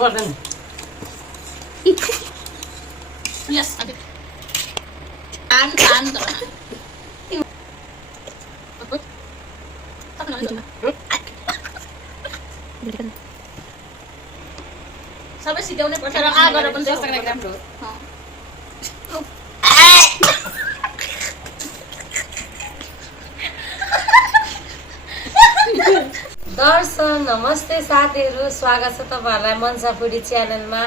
पर्दैन यस आन आन त सबै सिकाउनै पर्छ र आ गरेर पनि जस्तो राम्रो दर्शन नमस्ते साथीहरू, स्वागत छ तपाईँहरूलाई मनसा फुडी च्यानलमा।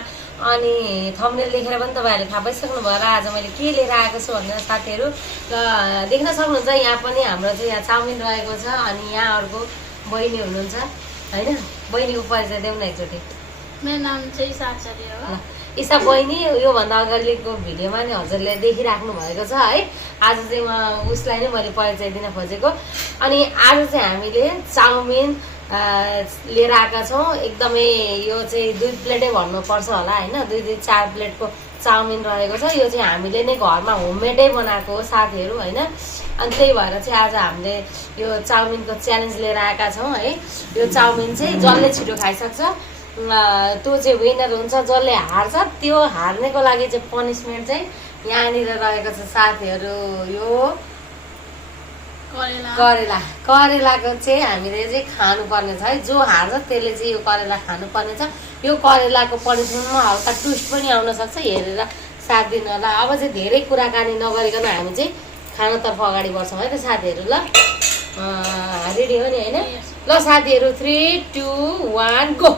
अनि थम्बनेल लेखेर पनि तपाईँहरूले थाहा पाइसक्नु भयो होला आज मैले के लिएर आएको छु भनेर साथीहरू। र देख्न सक्नुहुन्छ यहाँ पनि हाम्रो चाहिँ यहाँ चाउमिन रहेको छ। अनि यहाँ अर्को बहिनी हुनुहुन्छ होइन, बहिनीको परिचय देऊ न एकचोटि। मेरो नाम चाहिँ ईशा आचार्य हो। ईशा बहिनी, योभन्दा अगाडिको भिडियोमा नि हजुरले देखिराख्नु भएको छ है। आज चाहिँ उसलाई नै मैले परिचय दिन खोजेको। अनि आज चाहिँ हामीले चाउमिन लिएर आएका छौँ। एकदमै यो चाहिँ 2 प्लेटै भन्नुपर्छ होला होइन, 2-4 प्लेटको चाउमिन रहेको छ। यो चाहिँ हामीले नै घरमा होममेडै बनाएको हो साथीहरू होइन। अनि त्यही भएर चाहिँ आज हामीले यो चाउमिनको च्यालेन्ज लिएर आएका छौँ है। यो चाउमिन चाहिँ जसले छिटो खाइसक्छ त्यो चाहिँ विनर हुन्छ। जसले हार्छ त्यो हार्नेको लागि चाहिँ पनिसमेन्ट चाहिँ यहाँनिर रहेको छ साथीहरू। यो करेलाको चाहिँ हामीले चाहिँ खानुपर्ने छ है। जो हार्छ त्यसले चाहिँ यो करेला खानुपर्ने छ। यो करेलाको पनिसमेन्टमा हल्का ट्विस्ट पनि आउन सक्छ, हेरेर साथ दिनु होला। अब चाहिँ धेरै कुराकानी नगरिकन हामी चाहिँ खानातर्फ अगाडि बढ्छौँ है त साथीहरू। ल रेडी हो नि होइन? ल साथीहरू 3, 2, 1 गो।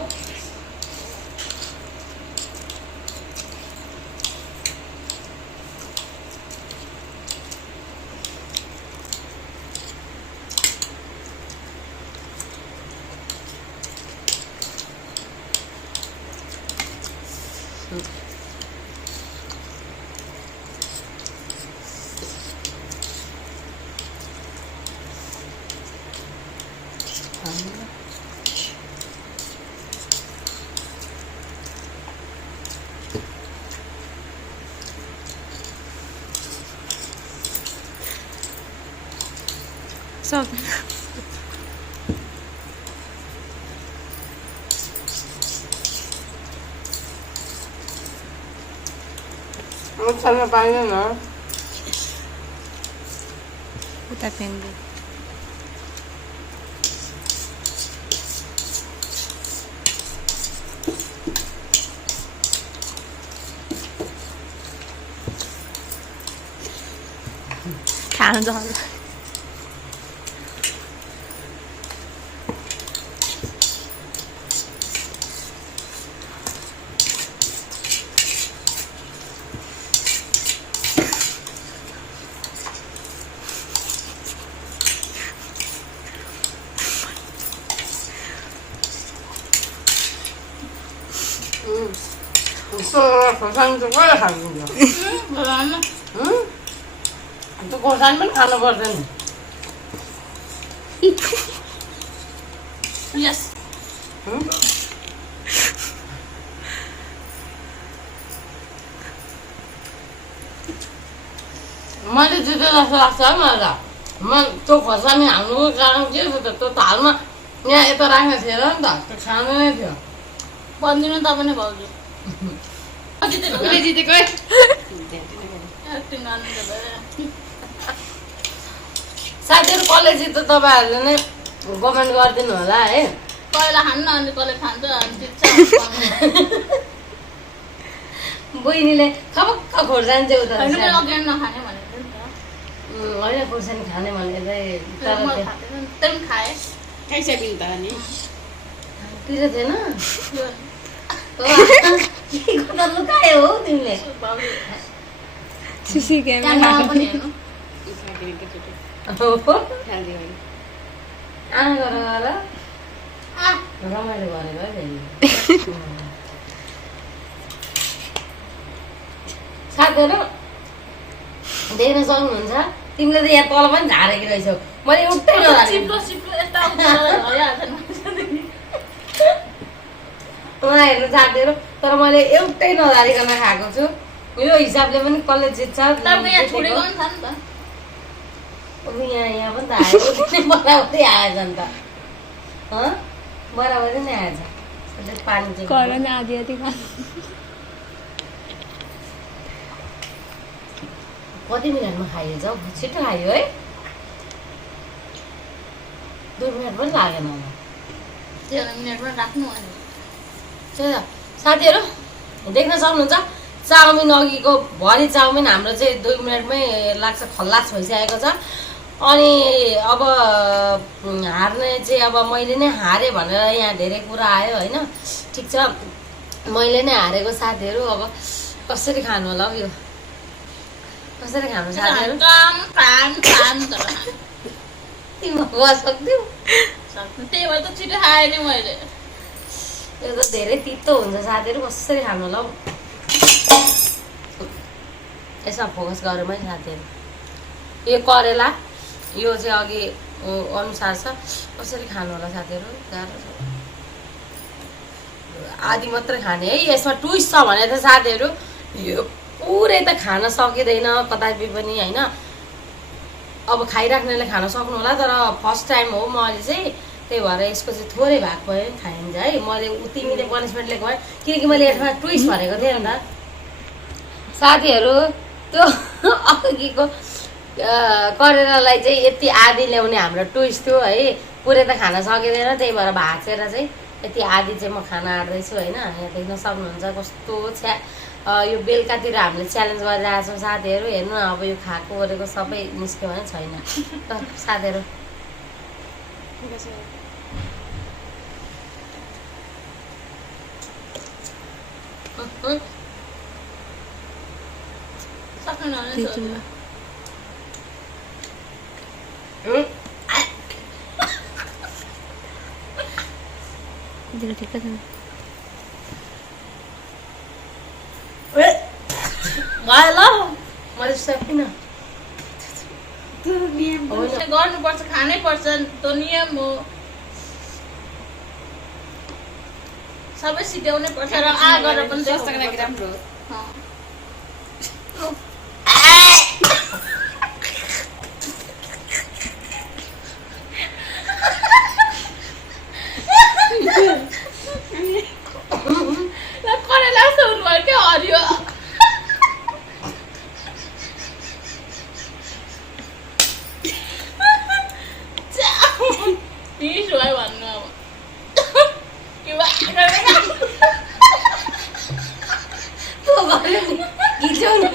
सब खाना पाइँदैन उता फ्याङ्दे खानु जान्छ। खोर्सानी चाहिँ कहिले खानुहुन्छ? त्यो खोर्सानी पनि खानु पर्दैन। यस मैले जिते जस्तो लाग्छ है मलाई त। म त्यो खोर्सानी हाल्नुको कारण के छ त, त्यो थालमा यहाँ यता राख्ने थिएन नि त, त्यो खानु नै थियो। भनिदिनु तपाईँले भाउजू जितेको साथीहरू कसले जित्छ तपाईँहरूले नै कमेन्ट गरिदिनु होला है। पहिला खानु अनि कसले खान्छ बहिनीले खपक्क खोर्सानी चाहिँ उता होइन नखाने भनेको नि त। होइन खोर्सानी खाने भनेको चाहिँ खाएँ खाइसक्यो त अनि पिरो थिएन लुकायो हो तिमीले। आना गर रमाइलो भनेको है साथीहरू देख्न सक्नुहुन्छ। तिमीले त यहाँ तल पनि झारेकी रहेछौ, मैले उठ्दै हेर्नु साथीहरू। तर मैले एउटै नझारिकन खाएको छु। यो हिसाबले पनि कसले जित्छ यहाँ पनि त आयो बराबरी आएछ नि त, बराबरी नै आएछ। पानी चाहिँ कर न आधी आधी खा कति मिनटमा खाइयो जाऊ छिटो खायो है 2 मिनट पनि लागेन होला 1 मिनेटमा राख्नु अनि त्यही त साथीहरू देख्न सक्नुहुन्छ चाउमिन अघिको भरि चाउमिन हाम्रो चाहिँ 2 मिनटमै लाग्छ खल्लास भइसकेको छ अनि अब हार्ने चाहिँ अब मैले नै हारेँ भनेर यहाँ धेरै कुरा आयो होइन ठिक छ मैले नै हारेको साथीहरू अब कसरी खानु होला हौ यो कसरी खानु साथीहरू काम काम काम तर तिमी सक्थ्यौ त्यही भएर त छिटो खाएँ नि मैले यो त धेरै तितो हुन्छ साथीहरू कसरी खानु होला हौ यसमा फोकस गरौँ है साथीहरू यो करेला यो चाहिँ अघि अनुसार छ कसरी खानु होला साथीहरू गाह्रो छ आधी मात्रै खाने है यसमा ट्विस्ट छ भने त साथीहरू यो पुरै त खान सकिँदैन कतै पनि होइन अब खाइराख्नेले खान सक्नु होला तर फर्स्ट टाइम हो मैले चाहिँ त्यही भएर यसको चाहिँ थोरै भाग भयो खाइन्छ है मैले तिमीले पनिसमेन्ट लिएको भएँ किनकि मैले यसमा ट्विस्ट भनेको थिएँ नि त साथीहरू त्यो अघिको करेलालाई चाहिँ यति आधी ल्याउने हाम्रो ट्विस्ट थियो है पुरै त खान सकिँदैन त्यही भएर भाँचेर चाहिँ यति आधी चाहिँ म खाना आँट्दैछु होइन यहाँ देख्न सक्नुहुन्छ कस्तो छ्या यो बेलुकातिर हामीले च्यालेन्ज गरिरहेको छौँ साथीहरू हेर्नु न अब यो खाएको गरेको सबै निस्क्यो भने छैन त साथीहरू सक्नु नहुने ठिक छ भयो ल मैले सकिनँ गर्नुपर्छ खानै पर्छ त्यो नियम हो सबै सिकाउनै पर्छ र आ गरेर पनि स्वास्थ्यको लागि राम्रो हो करेला सुन भयो क्या हरियो फिस भयो भन्नु अब के खिच्यौ नि